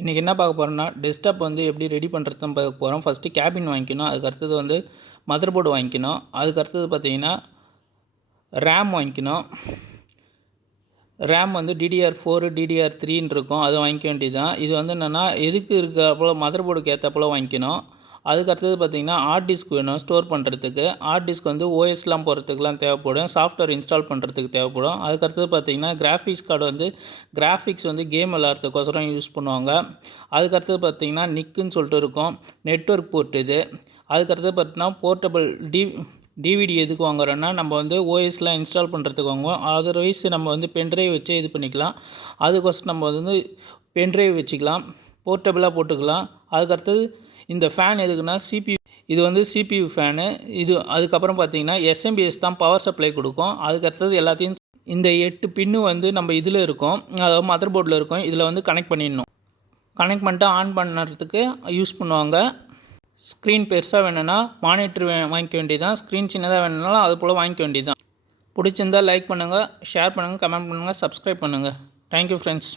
இன்றைக்கி என்ன பார்க்க போகிறோம்னா டெஸ்க்டாப் வந்து எப்படி ரெடி பண்ணுறது தான் பார்க்க போகிறோம். ஃபஸ்ட்டு கேபின் வாங்கிக்கணும். அதுக்கு அடுத்தது வந்து மதர் போர்டு வாங்கிக்கணும். அதுக்கு அடுத்தது பார்த்திங்கன்னா ரேம் வாங்கிக்கணும். ரேம் வந்து DDR4 DDR3ன்னு இருக்கும், அதை வாங்கிக்க வேண்டியது தான். இது வந்து என்னென்னா எதுக்கு இருக்க மதர் போர்டுக்கு ஏற்றப்போல் வாங்கிக்கணும். அதுக்கு அடுத்தது பார்த்திங்கன்னா ஹார்ட் டிஸ்க் வேணும் ஸ்டோர் பண்ணுறதுக்கு. ஹார்ட் டிஸ்க் வந்து ஓஎஸ்லாம் போகிறதுக்குலாம் தேவைப்படும், சாஃப்ட்வேர் இன்ஸ்டால் பண்ணுறதுக்கு தேவைப்படும். அதுக்கு அடுத்தது பார்த்திங்கன்னா கிராஃபிக்ஸ் கார்டு வந்து கிராஃபிக்ஸ் வந்து கேம் விளாட்றதுக்கோசரம் யூஸ் பண்ணுவாங்க. அதுக்கு அடுத்தது பார்த்திங்கன்னா நிக்குன்னு சொல்லிட்டு இருக்கும், நெட்வொர்க் போர்ட் இது. அதுக்கு அடுத்தது பார்த்திங்கன்னா போர்ட்டபிள் டிவிடி எதுக்கு வாங்குறோன்னா நம்ம வந்து ஓஎஸ்லாம் இன்ஸ்டால் பண்ணுறதுக்கு வாங்குவோம். அதர்வைஸ் நம்ம வந்து பென்ட்ரைவ் வச்சு இது பண்ணிக்கலாம். அதுக்கோசரம் நம்ம வந்து பென்ட்ரைவ் வச்சுக்கலாம், போர்ட்டபிளாக போட்டுக்கலாம். அதுக்கடுத்தது இந்த ஃபேன் எதுக்குன்னா இது வந்து CPU ஃபேனு இது. அதுக்கப்புறம் பார்த்திங்கன்னா SMBS தான் பவர் சப்ளை கொடுக்கும். அதுக்கடுத்தது எல்லாத்தையும் இந்த 8 பின்னு வந்து நம்ம இதில் இருக்கும், அதாவது மதர் போர்டில் இருக்கும். இதில் வந்து கனெக்ட் பண்ணிடணும். கனெக்ட் பண்ணிட்டு ஆன் பண்ணுறதுக்கு யூஸ் பண்ணுவாங்க. ஸ்க்ரீன் பெருசாக வேணும்னா மானிட்டர் வாங்கிக்க வேண்டியது தான். ஸ்க்ரீன் சின்னதாக வேணும்னாலும் அது போல் வாங்கிக்க வேண்டியது தான். பிடிச்சிருந்தால் லைக் பண்ணுங்கள், ஷேர் பண்ணுங்கள், கமெண்ட் பண்ணுங்கள், சப்ஸ்கிரைப் பண்ணுங்கள். Thank you friends.